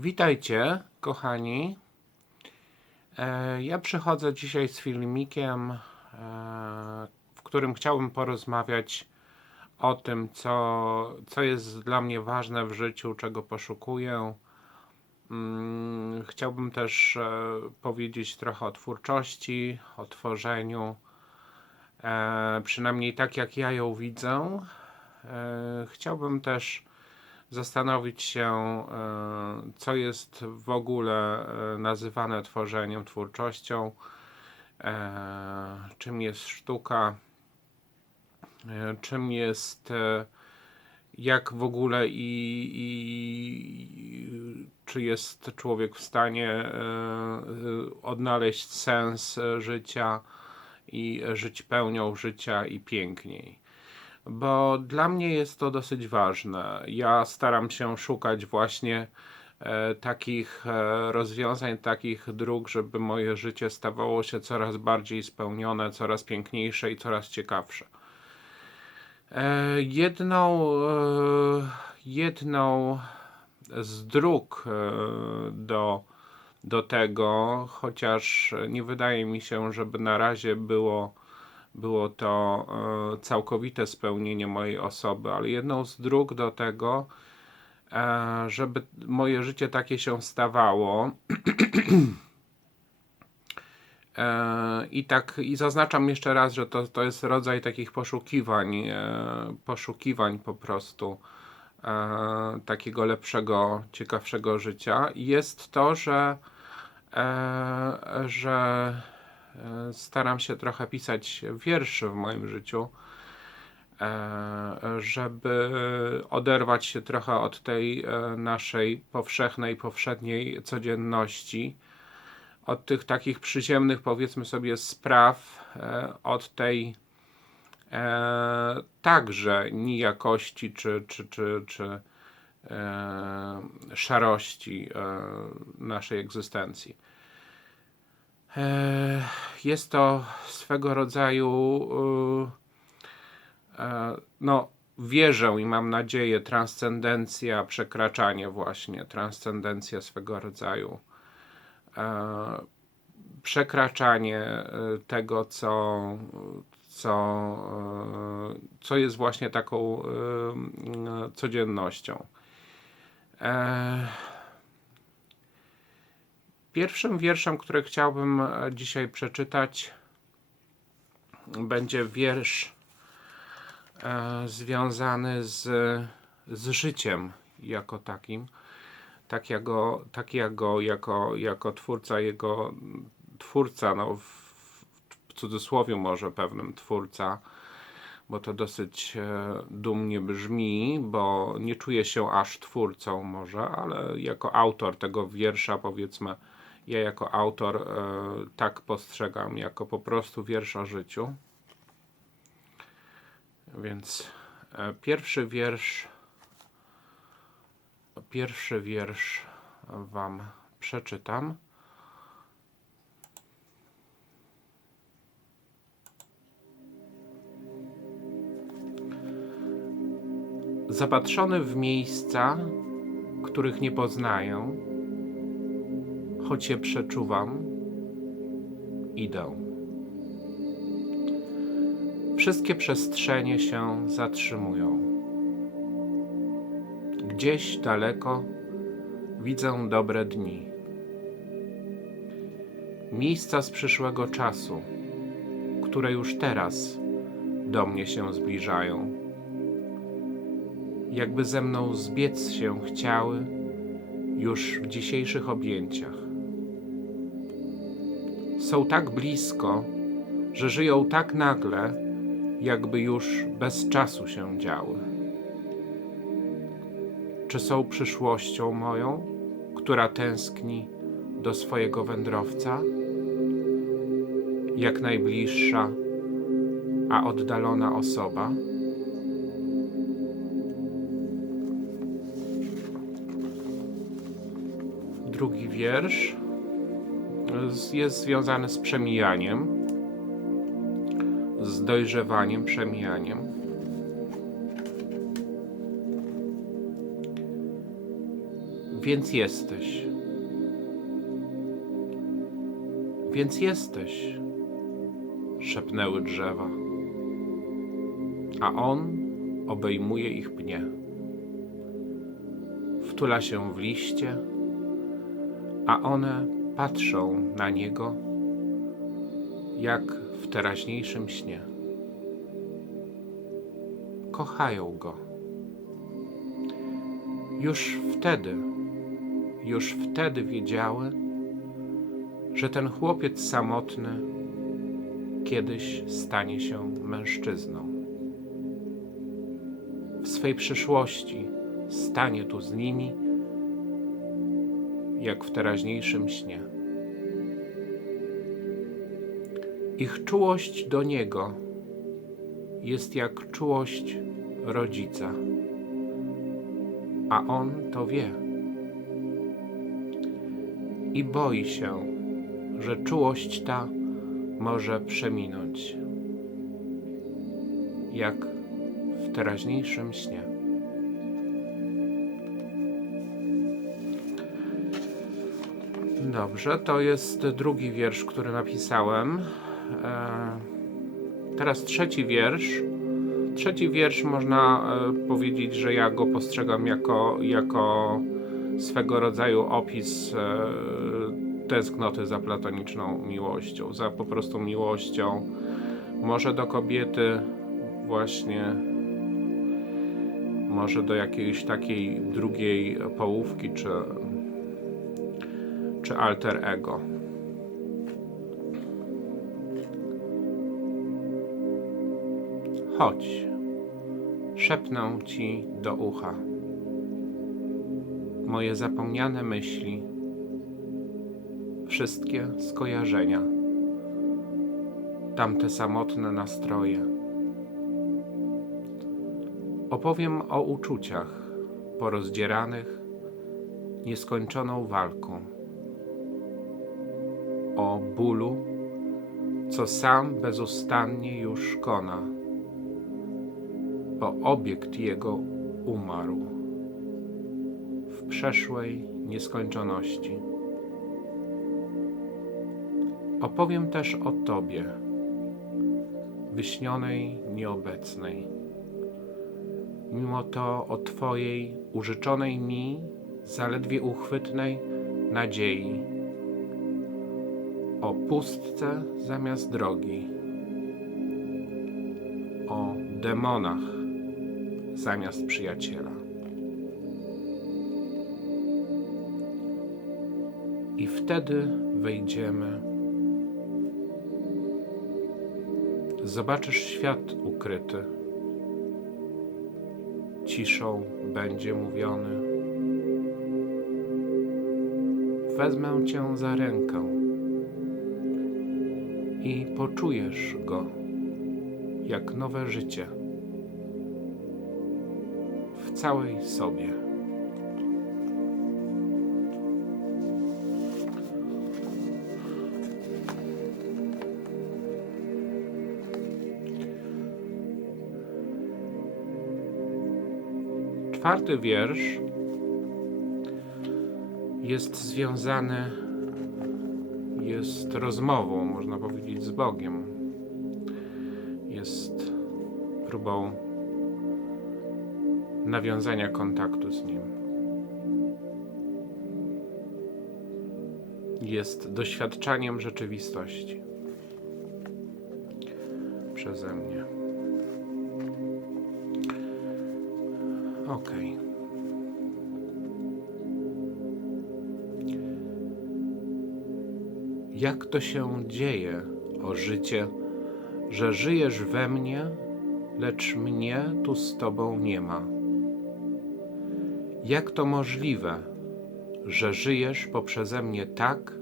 Witajcie, kochani. E, Ja przychodzę dzisiaj z filmikiem, e, w którym chciałbym porozmawiać o tym, co, co jest dla mnie ważne w życiu, czego poszukuję. Mm, Chciałbym też e, powiedzieć trochę o twórczości, o tworzeniu, przynajmniej tak jak ja ją widzę. Chciałbym też zastanowić się, e, co jest w ogóle e, nazywane tworzeniem, twórczością, e, czym jest sztuka, czym jest, jak w ogóle i, i czy jest człowiek w stanie odnaleźć sens życia i żyć pełnią życia i piękniej bo dla mnie jest to dosyć ważne. Ja staram się szukać właśnie e, takich e, rozwiązań, takich dróg, żeby moje życie stawało się coraz bardziej spełnione, coraz piękniejsze i coraz ciekawsze. E, jedną, jedną z dróg do, do tego, chociaż nie wydaje mi się, żeby na razie było było to e, całkowite spełnienie mojej osoby, ale jedną z dróg do tego, e, żeby moje życie takie się stawało. E, I tak, i zaznaczam jeszcze raz, że to, to jest rodzaj takich poszukiwań, poszukiwań po prostu takiego lepszego, ciekawszego życia. Jest to, że, że staram się trochę pisać wierszy w moim życiu, e, żeby oderwać się trochę od tej e, naszej powszechnej, powszedniej codzienności, od tych takich przyziemnych, powiedzmy sobie, spraw, e, od tej e, także nijakości czy, czy, czy, czy e, szarości e, naszej egzystencji. E, Jest to swego rodzaju, e, e, no, wierzę i mam nadzieję, transcendencja, przekraczanie, właśnie, transcendencja swego rodzaju. E, Przekraczanie e, tego, co, co, co jest właśnie taką codziennością. Pierwszym wierszem, który chciałbym e, dzisiaj przeczytać, będzie wiersz e, związany z, z życiem jako takim. Tak jak go, tak jak go jako, jako twórca, jego twórca, no w, w cudzysłowie może pewnym twórca, bo to dosyć e, dumnie brzmi, bo nie czuję się aż twórcą może, ale jako autor tego wiersza powiedzmy, ja jako autor e, tak postrzegam, jako po prostu wiersz o życiu. Więc e, pierwszy wiersz, pierwszy wiersz Wam przeczytam. Zapatrzony w miejsca, których nie poznaję, choć je przeczuwam, idę. Wszystkie przestrzenie się zatrzymują. Gdzieś daleko widzę dobre dni. Miejsca z przyszłego czasu, które już teraz do mnie się zbliżają. Jakby ze mną zbiec się chciały już w dzisiejszych objęciach są tak blisko, że żyją tak nagle, jakby już bez czasu się działy. Czy są przyszłością moją, która tęskni do swojego wędrowca? Jak najbliższa, a oddalona osoba? Drugi wiersz jest związany z przemijaniem, z dojrzewaniem, przemijaniem. Więc jesteś. Więc jesteś, szepnęły drzewa, a on obejmuje ich pnie. Wtula się w liście, a one patrzą na niego jak w teraźniejszym śnie. Kochają go. Już wtedy, już wtedy wiedziały, że ten chłopiec samotny kiedyś stanie się mężczyzną. W swej przyszłości stanie tu z nimi, jak w teraźniejszym śnie. Ich czułość do niego jest jak czułość rodzica, a on to wie. I boi się, że czułość ta może przeminąć, jak w teraźniejszym śnie. Dobrze, to jest drugi wiersz, który napisałem. E, Teraz trzeci wiersz. Trzeci wiersz można e, powiedzieć, że ja go postrzegam jako, jako swego rodzaju opis e, tęsknoty za platoniczną miłością, za po prostu miłością, może do kobiety, właśnie, może do jakiejś takiej drugiej połówki, czy, czy alter ego. Chodź, szepnę ci do ucha. Moje zapomniane myśli, wszystkie skojarzenia, tamte samotne nastroje. Opowiem o uczuciach porozdzieranych nieskończoną walką, o bólu, co sam bezustannie już kona bo obiekt jego umarł w przeszłej nieskończoności. Opowiem też o Tobie, wyśnionej nieobecnej. Mimo to o Twojej użyczonej mi, zaledwie uchwytnej nadziei, o pustce zamiast drogi, o demonach zamiast przyjaciela. I wtedy wejdziemy. Zobaczysz świat ukryty. Ciszą będzie mówiony. Wezmę cię za rękę i poczujesz go jak nowe życie w całej sobie. Czwarty wiersz jest związany, jest rozmową, można powiedzieć, z Bogiem. Jest próbą nawiązania kontaktu z Nim. Jest doświadczaniem rzeczywistości przeze mnie. Ok. Jak to się dzieje, o życie, że żyjesz we mnie, lecz mnie tu z Tobą nie ma? Jak to możliwe, że żyjesz poprzeze mnie tak,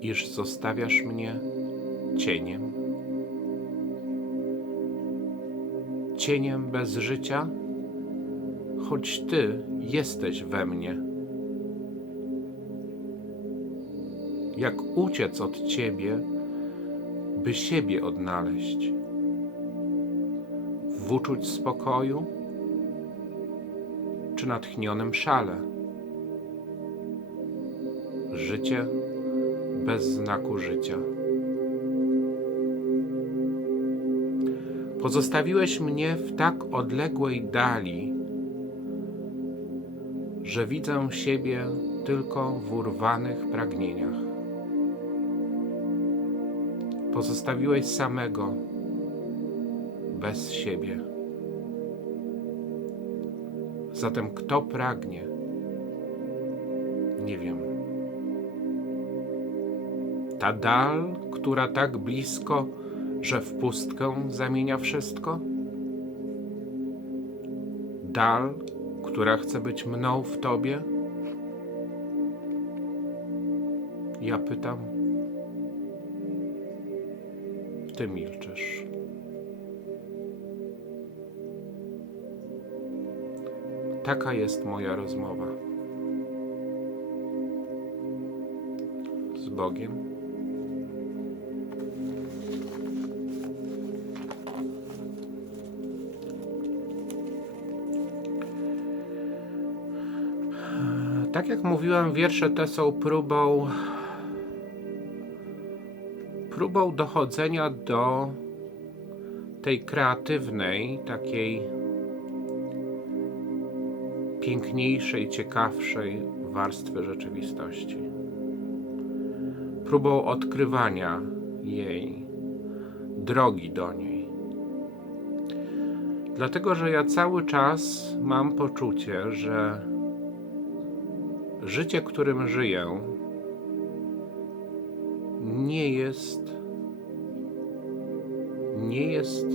iż zostawiasz mnie cieniem? Cieniem bez życia, choć Ty jesteś we mnie. Jak uciec od Ciebie, by siebie odnaleźć? W uczuć spokoju? czy natchnionym szale, życie bez znaku życia. Pozostawiłeś mnie w tak odległej dali, że widzę siebie tylko w urwanych pragnieniach. Pozostawiłeś samego bez siebie. Zatem kto pragnie? Nie wiem. Ta dal, która tak blisko, że w pustkę zamienia wszystko? Dal, która chce być mną w tobie? Ja pytam. Ty milczysz. Taka jest moja rozmowa z Bogiem. Tak jak mówiłem, wiersze te są próbą próbą dochodzenia do tej kreatywnej, takiej piękniejszej, ciekawszej warstwy rzeczywistości. Próbą odkrywania jej, drogi do niej. Dlatego, że ja cały czas mam poczucie, że życie, którym żyję, nie jest nie jest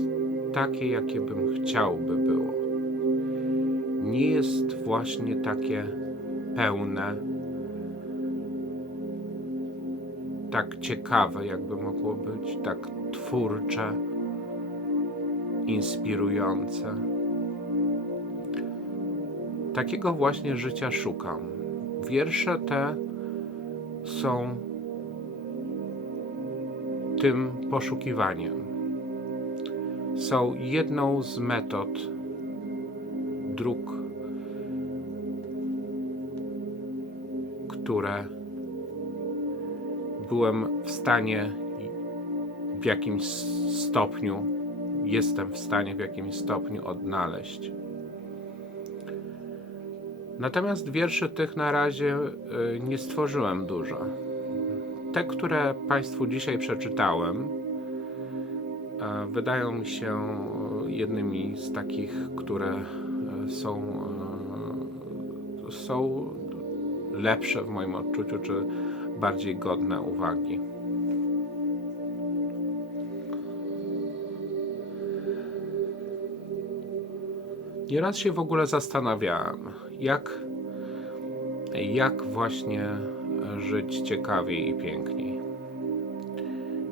takie, jakie bym chciał, by było. Nie jest właśnie takie pełne, tak ciekawe, jakby mogło być, tak twórcze, inspirujące. Takiego właśnie życia szukam. Wiersze te są tym poszukiwaniem. Są jedną z metod, dróg, które byłem w stanie w jakimś stopniu, jestem w stanie w jakimś stopniu odnaleźć. Natomiast wierszy tych na razie y, nie stworzyłem dużo. Te, które Państwu dzisiaj przeczytałem, e, wydają mi się jednymi z takich, które e, są, e, są lepsze w moim odczuciu, czy bardziej godne uwagi. Nieraz się w ogóle zastanawiałem, jak, jak właśnie żyć ciekawiej i piękniej.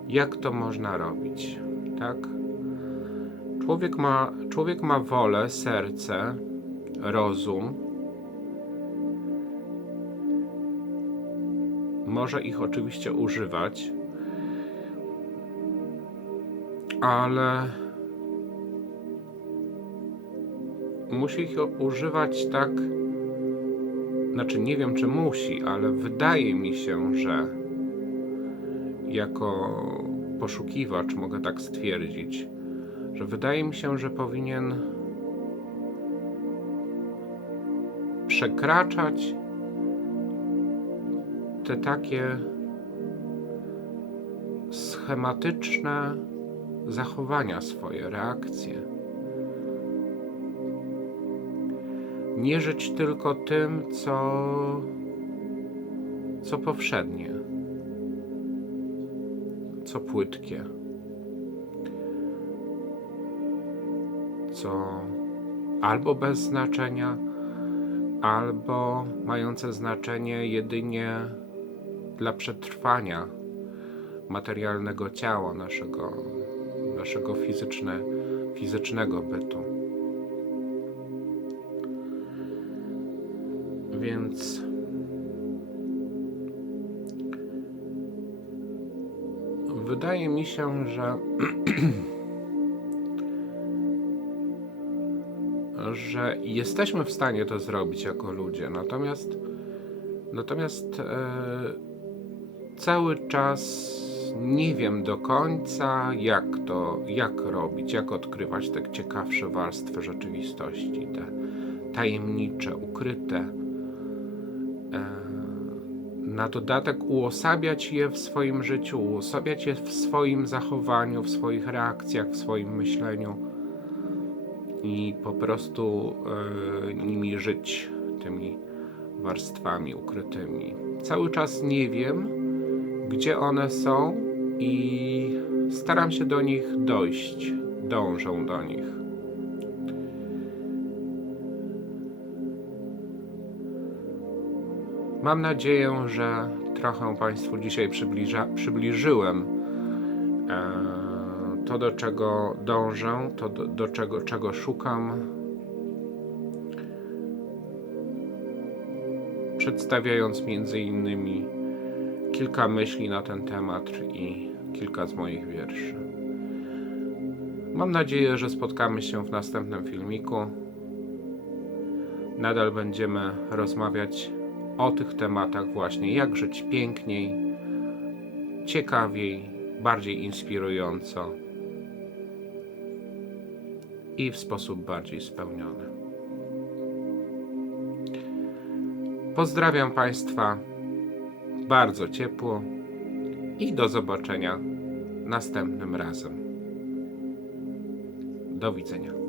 Jak to można robić, tak? Człowiek ma, człowiek ma wolę, serce, rozum. Może ich oczywiście używać, ale musi ich używać tak znaczy, nie wiem, czy musi, ale wydaje mi się, że jako poszukiwacz mogę tak stwierdzić, że wydaje mi się, że powinien przekraczać te takie schematyczne zachowania swoje, reakcje. Nie żyć tylko tym, co, co powszednie, co płytkie, co albo bez znaczenia, albo mające znaczenie jedynie dla przetrwania materialnego ciała naszego, naszego fizyczne, fizycznego bytu. Więc wydaje mi się, że że jesteśmy w stanie to zrobić jako ludzie. Natomiast Natomiast e, cały czas nie wiem do końca, jak to, jak robić, jak odkrywać te ciekawsze warstwy rzeczywistości, te tajemnicze, ukryte. E, na dodatek uosabiać je w swoim życiu, uosabiać je w swoim zachowaniu, w swoich reakcjach, w swoim myśleniu i po prostu e, nimi żyć, tymi warstwami ukrytymi. Cały czas nie wiem, gdzie one są i staram się do nich dojść, dążę do nich. Mam nadzieję, że trochę Państwu dzisiaj przybliża, przybliżyłem e, to, do czego dążę, to, do, do czego, czego szukam. Przedstawiając między innymi kilka myśli na ten temat i kilka z moich wierszy. Mam nadzieję, że spotkamy się w następnym filmiku. Nadal będziemy rozmawiać o tych tematach właśnie, jak żyć piękniej, ciekawiej, bardziej inspirująco i w sposób bardziej spełniony. Pozdrawiam Państwa bardzo ciepło i do zobaczenia następnym razem. Do widzenia.